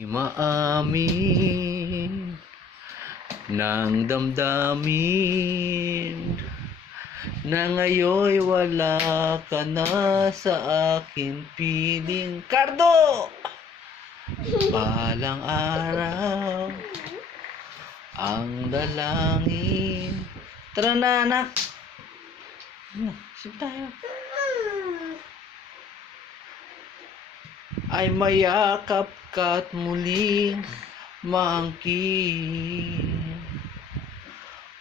Maamin ng damdamin na ngayon wala ka na sa akin piling. Cardo! Balang araw ang dalangin. Tara na, anak. Sip tayo. Ay mayakap ka't muling maangkin.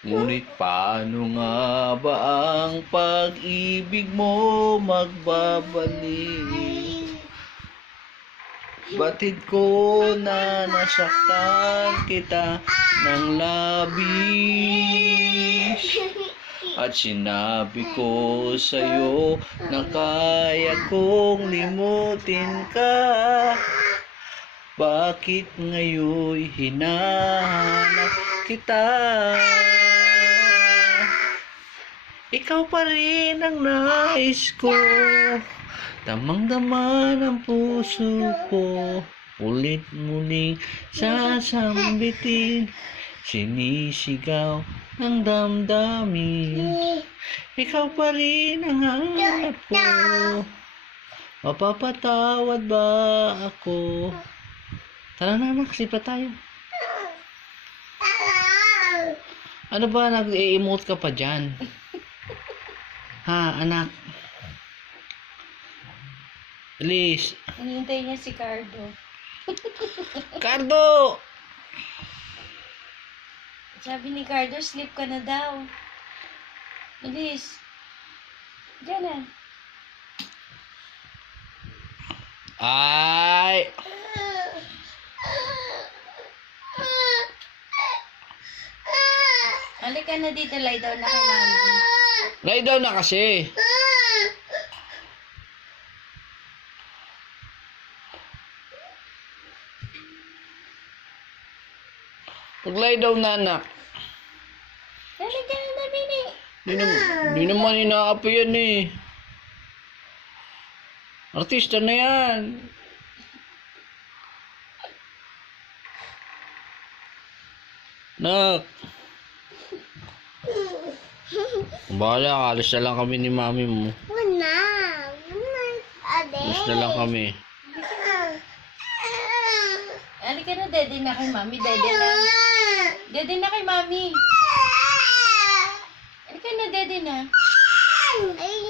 Ngunit paano nga ba ang pag-ibig mo magbabalik? Batid ko na nasaktan kita ng labis. At sinabi ko sa'yo na kaya kong limutin ka. Bakit ngayon hinahanap kita? Ikaw pa rin ang nais ko, damang-dama ng puso ko. Ulit muling sasambitin, sinisigaw ng damdamin. Ikaw pa rin ang hanap ko, mapapatawad ba ako? Tara na, anak, sipa tayo. Ano ba, nag-e-emote ka pa dyan? Ha, anak? Please. Hinihintay niya si Cardo. Cardo! Sabi ni Cardo, sleep ka na daw. Bilis. Diyan na. Ay! Halika na dito, lie down na kay mami. Lie down na kasi. Pag-lie down na, anak. Halika na, Bini. Di naman inaapi yan eh. Artista na yan. Nak. Bahala, alis na lang kami ni mami mo. Wala. Ade. Alis na lang kami. Halika na, daddy na kay mami. Daddy na. Daddy na kay mami. Halika na, daddy na. Ay,